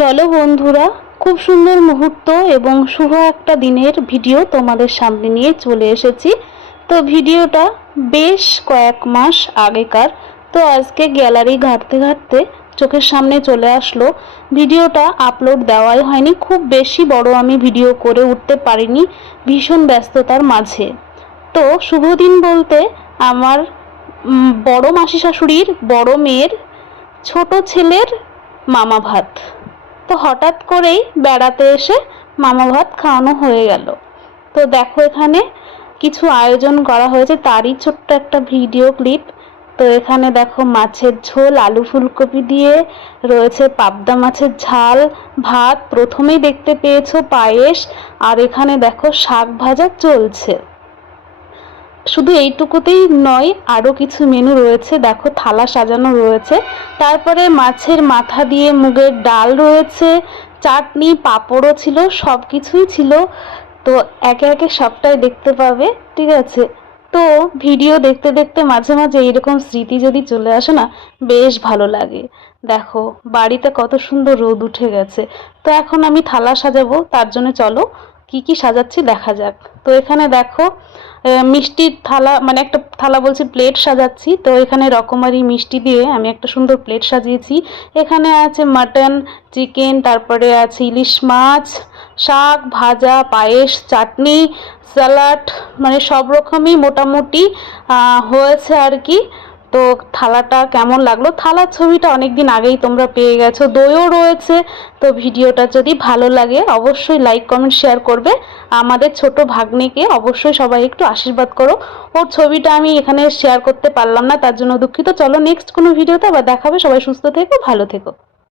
চলো বন্ধুরা, খুব সুন্দর মুহূর্ত এবং শুভ একটা দিনের ভিডিও তোমাদের সামনে নিয়ে চলে এসেছি। তো ভিডিওটা বেশ কয়েক মাস আগেকার। তো আজকে গ্যালারি ঘাঁটতে ঘাঁটতে চোখের সামনে চলে আসলো। ভিডিওটা আপলোড দেওয়াই হয়নি, খুব বেশি বড় আমি ভিডিও করে উঠতে পারিনি ভীষণ ব্যস্ততার মাঝে। তো শুভ দিন বলতে আমার বড় মাসি শাশুড়ির বড় মেয়ের ছোট ছেলের মামা ভাত। তো হঠাৎ করেই বেড়াতে এসে মামা ভাত খাওয়ানো হয়ে গেল। তো দেখো এখানে কিছু আয়োজন করা হয়েছে, তারই ছোট্ট একটা ভিডিও ক্লিপ। তো এখানে দেখো মাছের ঝোল, আলু ফুলকপি দিয়ে রয়েছে পাবদা মাছের ঝাল, ভাত, প্রথমেই দেখতে পেয়েছো পায়েস, আর এখানে দেখো শাক ভাজা চলছে। শুধু এইটুকুতেই নয়, আরও কিছু মেনু রয়েছে, দেখো থালা সাজানো রয়েছে। তারপরে মাছের মাথা দিয়ে মুগের ডাল রয়েছে, চাটনি, পাঁপড়ও ছিল, সব কিছুই ছিল। তো একে একে সবটাই দেখতে পাবে, ঠিক আছে? তো ভিডিও দেখতে দেখতে মাঝে মাঝে এইরকম স্মৃতি যদি চলে আসে না, বেশ ভালো লাগে। দেখো বাড়িতে কত সুন্দর রোদ উঠে গেছে। তো এখন আমি থালা সাজাবো, তার জন্য চলো কি কি সাজাচ্ছি দেখা যাক। তো এখানে দেখো মিষ্টির থালা, মানে একটা থালা বলছি, প্লেট সাজাচ্ছি। তো এখানে রকমারি মিষ্টি দিয়ে আমি একটা সুন্দর প্লেট সাজিয়েছি। এখানে আছে মাটন, চিকেন, তারপরে আছে ইলিশ মাছ, শাক ভাজা, পায়েস, চাটনি, স্যালাড, মানে সব রকমই মোটামুটি হয়েছে আর কি। তো থালাটা কেমন লাগলো, থালার ছবিটা অনেক দিন আগেই তোমরা পেয়ে গেছো, দইও রয়েছে। তো ভিডিওটা যদি ভালো লাগে অবশ্যই লাইক কমেন্ট শেয়ার করবে। আমাদের ছোট ভাগ্নিকে অবশ্যই সবাই একটু আশীর্বাদ করো। ওর ছবিটা আমি এখানে শেয়ার করতে পারলাম না, তার জন্য দুঃখিত। চলো নেক্সট কোনো ভিডিওতে আবার দেখাবে। সবাই সুস্থ থেকো, ভালো থেকো।